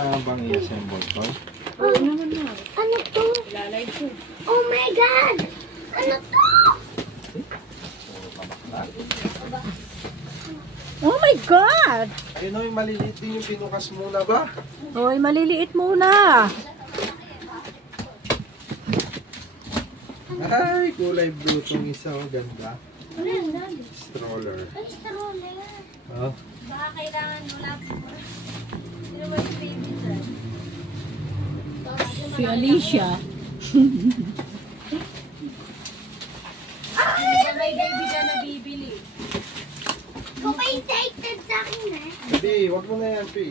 kailangan bang i-assemble to? Oo naman na. Ano to? Ilalay ko. Oh my God! Ano to? Oh my God! Ayun o, yung maliliit din yung pinukas muna ba? Hoy, maliliit muna. Ay, kulay blue tong isa o, ganda. Ano yan, Daddy? Stroller. Ay, stroller. Oh. Baka kailangan wala po. Sino ba yung baby dyan? Si Alicia. Ay! May baby dyan na bibili. Kung pa excited sa akin eh. Hindi, wag mo na yan, Pi.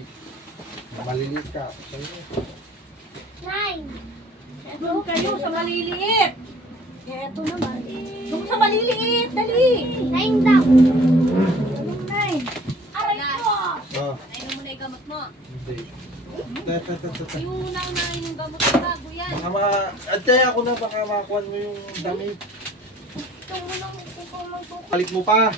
Maliliit ka. Nine. Doon kayo sa maliliit. Eto naman. Doon sa maliliit. Dali. Nine daw. Anong nine? Aray ko! Oh, Nainom mo na yung gamot mo. hindi. Yung unang-unahin yung gamot mo bago yan. Antay ako na, baka makakuha mo yung damit. Ito mo lang kung magpupo. Palit mo pa.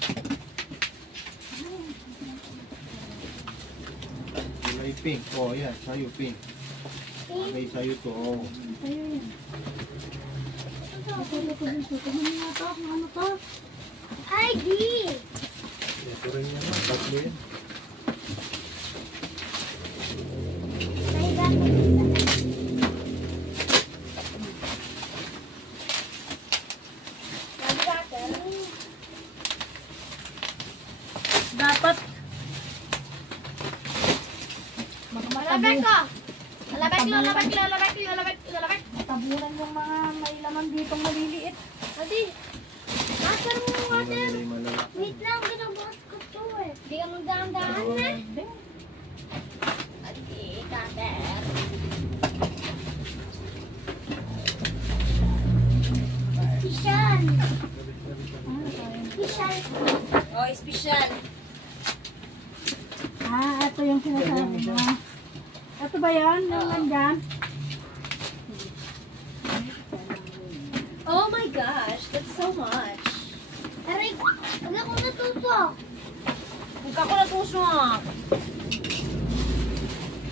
Kulay pink. Oh, yan. Sa'yo, pink. Okay, sa'yo to. Oh. Sa'yo yan. Tumulong nga to. Ano to? Ay, di! Ito rin yan. Tatlo yan. May gamot isa. Dapat. Lalabek ko! Lalabek, lalabek, lalabek, lalabek, lalabek. Tabunan yung mga may laman ditong maliliit. Adi, nasaan mo yung water? Kulay malalaki. Wait lang, binabukas ko to eh. Di ka magdahan-dahan na. Adi, kater. Special. Special. Oh, special. Ito yung sinasabi mo. Ito ba yan? Yung nandyan? Oh my gosh, that's so much. Aray, wag ako natuto. Huwag ako natuso nga.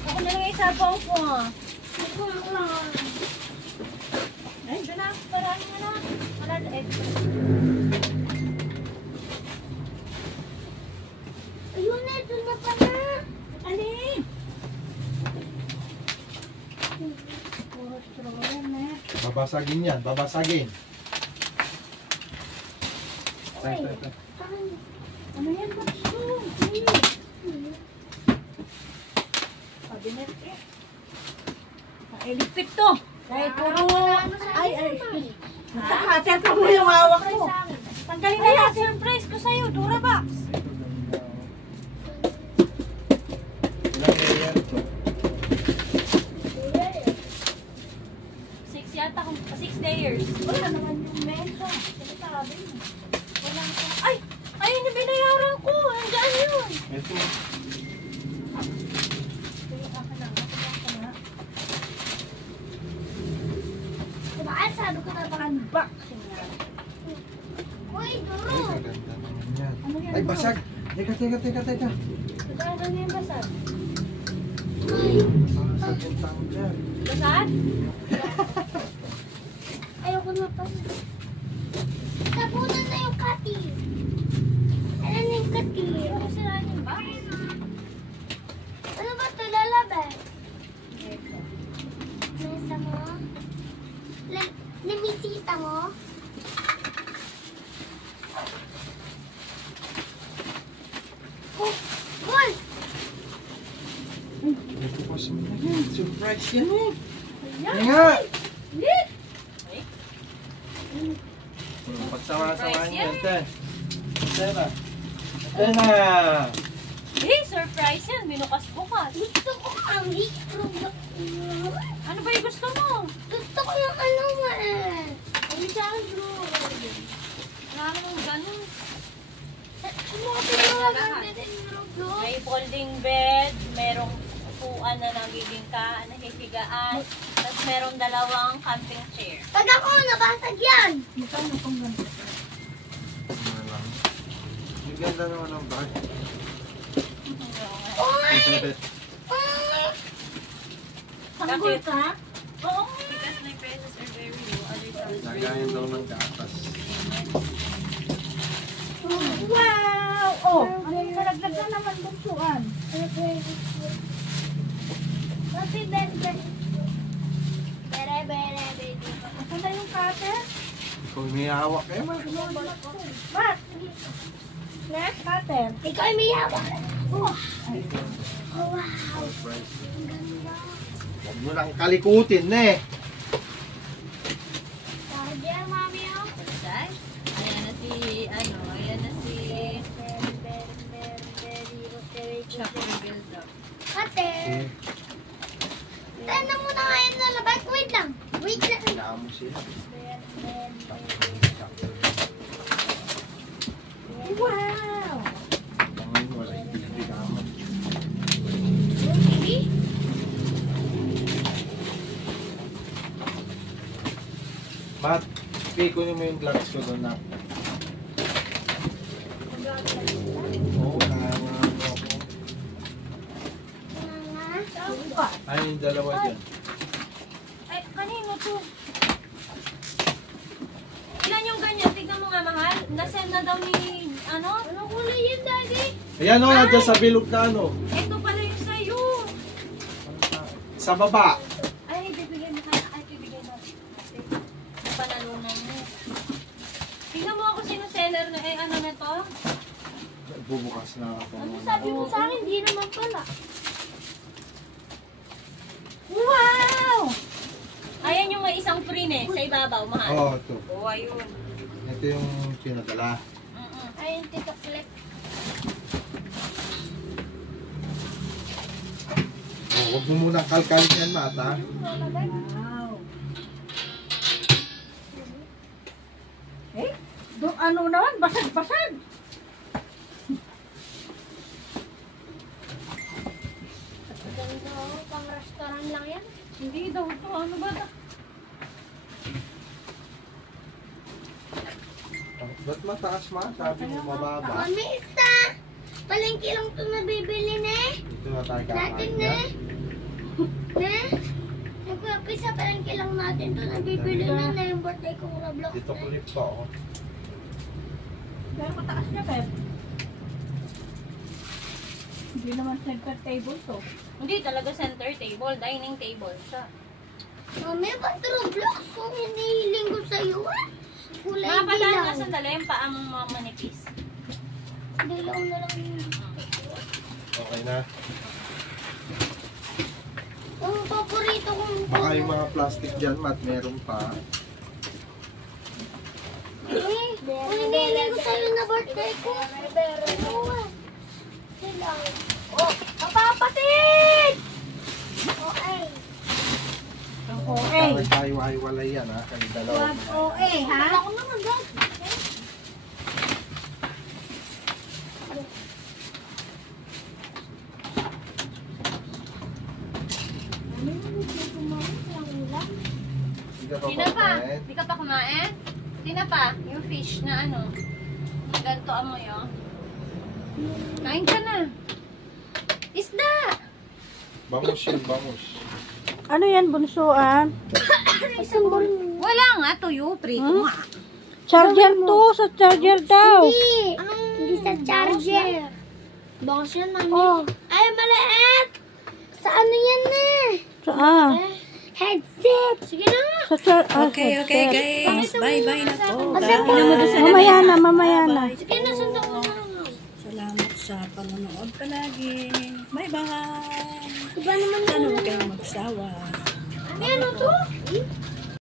Ako na lang isa pa ako ah. Ako lang. Ay, dyan na. Parang na. Wala na egg. Ayun na, doon na pala. Alin? Puro stroller na. Babasagin yan. Babasagin. Uy, Ano yan? Ba't ito? Cabinet eh. Electric to. Dahil puro... Ay. Siyempre mo yung hawak mo. Tanggalin na yan. Surprise ko sa'yo. Durabox. Ilang layer to? 6 yata. 6 layers. Wala naman yung mesa. Sabi mo. Wala ko. Ay! Ayun yung binayaran ko. Andiyan yun. Ito. Diba, sabi ko na baka. Unboxing nga. Uy, Ay, duro. maganda naman yan. Ano yan? Ay, basag. Teka. Ano yung basag? Basag yung tao dyan. Basag? Ayoko na pa. Tabunan na yung kati. Ano na yung kati? Ano sila yung box? Ano ba ito? Lalabas? Mesa mo? Namisita mo? Oh, Paul! Bukas mo na yan. Surprise yan eh. Ayan! Ay nga! Lit! Pagsama-samahin yan, te. Tena! Eh, surprise yan. Binukas-bukas. Gusto ko ang Ano ba yung gusto mo? Gusto ko yung ano nga eh. Ang isang drawer. Wala namang ganun. May May folding bed, merong upuan na nahihigaan, tapos merong dalawang camping chair. Pag ako, nabasag yan. Ito na kung ganda. Ang ganda naman ng bag. Uy! Uy! Sanggol ka? Oo. Because my prices are very low. Other times Lagayan daw ng gatas. Wow! Oh, ano yung nalaglag na naman buntuan? Happy birthday. Bere, bere, bere. Asan na yung cutter? Kung may hawak eh, Bat! Na? Cutter. Ikaw ay may hawak. Oh, wow. surprise. Ang ganda. Huwag mo nang kalikutin eh. Charger, mami, oh. Guys, ayan na si, ayan na si Chuck Reveal daw. Ate. Tayo na muna ngayon na labas. Wait lang. Wait lang. Hinaan mo sila. Wow! Ngayon wala yung pinagbigaman. Baby. Mat, kunin mo yung gloves ko doon na. Oo, nakama mo ako. Ay, yung dalawa dyan. Ay, kanino to? Ilan yung ganyan? Tignan mo nga, mahal. Nasend na daw ni, ano? Ano kulay yan, daddy? Ayan o, nandiyan sa bilog na ano. Ito pala yung sa'yo. Sa baba. Ay, bibigyan mo kaya. Ay, bibigyan mo. Napanalunan mo. Tignan mo ako sino seller na, ano na to? Bubukas na ako. Ano sabi mo sa akin? Hindi naman pala. Wow! Ayan yung may isang free sa ibabaw, mahal. Oo, ito. Oh, ayun. Ito yung pinadala. Ayun, Tito Clip. Oh, huwag mo munang kalkalin yan, Mat, ha? Wow! Eh, ano naman? Basag-basag! Ganda, oh. Pang restaurant lang yan. Hindi daw ito. Ano ba ito? Ba't mataas, Ma? Sabi mo mababa. Mami, isa. Palengke lang ito nabibili, ne? Dito na tayo Natin, kakain ne? yan. Ne? Nagpapisa, palengke lang natin ito nabibili na yung birthday kong Roblox. Dito kulit pa ako. Pero mataas niya, Pep. Hindi naman center table to. Hindi talaga center table. Dining table siya. Mami, ba't Roblox kung hinihiling ko sa'yo, ah? Kulay Mapadaan dilaw. nga sandali yung paa mong mga manipis. Dilaw na lang yun. Okay na. Ang paborito kong Baka yung mga plastic dyan, Mat, meron pa. kung hinihiling ko sa'yo na birthday ko. Ano, ah? Dilaw. Oh, kapapatid! Okay. Ang OA. Kaya tayo ay wala yan, ha? Kayo dalawa. Wag OA, ha? Ako naman, guys. Hindi ka Sino pa? papakain. Di ka pa kumain? Sino pa? Yung fish na ano. Ganto amoy, oh. Kain ka na. Isda! Bangus yun, bangus. Ano yan, bunsuan? Wala nga, tuyo. Prito nga. Charger to, sa charger daw. Hindi sa charger. Box yun, mami. Oh. Ay, maliit! Sa ano yan eh? Saan? Headset. Sige na. Sa charger. Okay, guys. Bye-bye na po. Mamaya na, mamaya na. Sige na, sundan ko na. Salamat sa panonood palagi. Bye-bye. Diba naman Sana huwag kayong magsawa. Ano to?